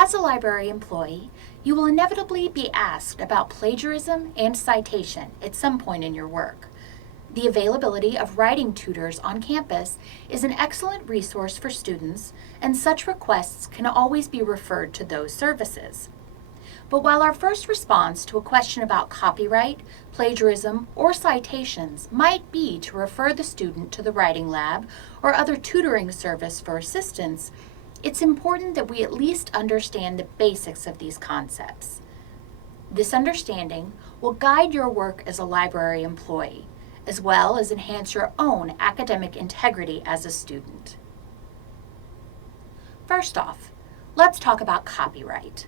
As a library employee, you will inevitably be asked about plagiarism and citation at some point in your work. The availability of writing tutors on campus is an excellent resource for students, and such requests can always be referred to those services. But while our first response to a question about copyright, plagiarism, or citations might be to refer the student to the writing lab or other tutoring service for assistance, it's important that we at least understand the basics of these concepts. This understanding will guide your work as a library employee, as well as enhance your own academic integrity as a student. First off, let's talk about copyright.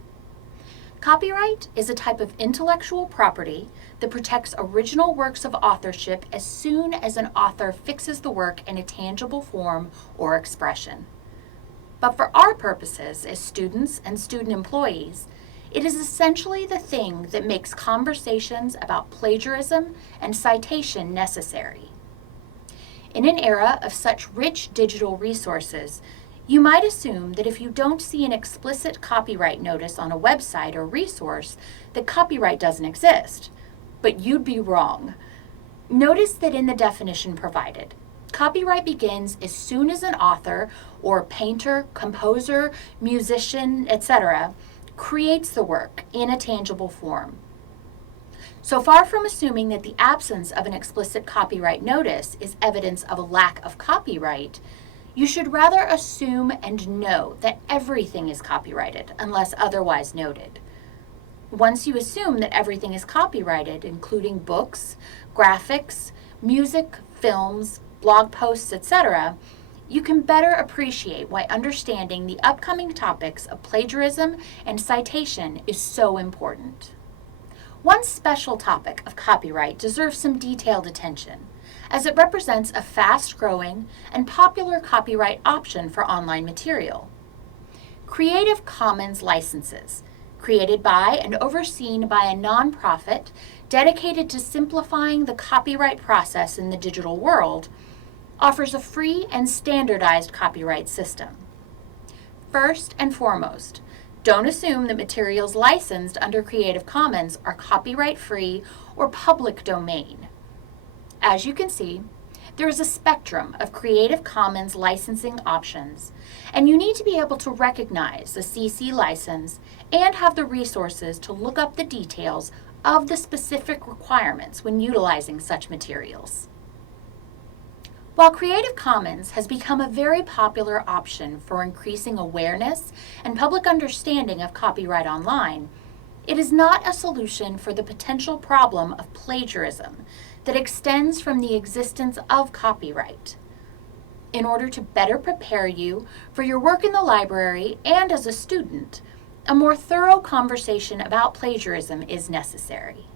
Copyright is a type of intellectual property that protects original works of authorship as soon as an author fixes the work in a tangible form or expression. But for our purposes as students and student employees, it is essentially the thing that makes conversations about plagiarism and citation necessary. In an era of such rich digital resources, you might assume that if you don't see an explicit copyright notice on a website or resource, that copyright doesn't exist. But you'd be wrong. Notice that in the definition provided, copyright begins as soon as an author or painter, composer, musician, etc. creates the work in a tangible form. So far from assuming that the absence of an explicit copyright notice is evidence of a lack of copyright, you should rather assume and know that everything is copyrighted unless otherwise noted. Once you assume that everything is copyrighted, including books, graphics, music, films, blog posts, etc., you can better appreciate why understanding the upcoming topics of plagiarism and citation is so important. One special topic of copyright deserves some detailed attention, as it represents a fast-growing and popular copyright option for online material. Creative Commons licenses, created by and overseen by a nonprofit dedicated to simplifying the copyright process in the digital world, offers a free and standardized copyright system. First and foremost, don't assume that materials licensed under Creative Commons are copyright-free or public domain. As you can see, there is a spectrum of Creative Commons licensing options, and you need to be able to recognize the CC license and have the resources to look up the details of the specific requirements when utilizing such materials. While Creative Commons has become a very popular option for increasing awareness and public understanding of copyright online, it is not a solution for the potential problem of plagiarism that extends from the existence of copyright. In order to better prepare you for your work in the library and as a student, a more thorough conversation about plagiarism is necessary.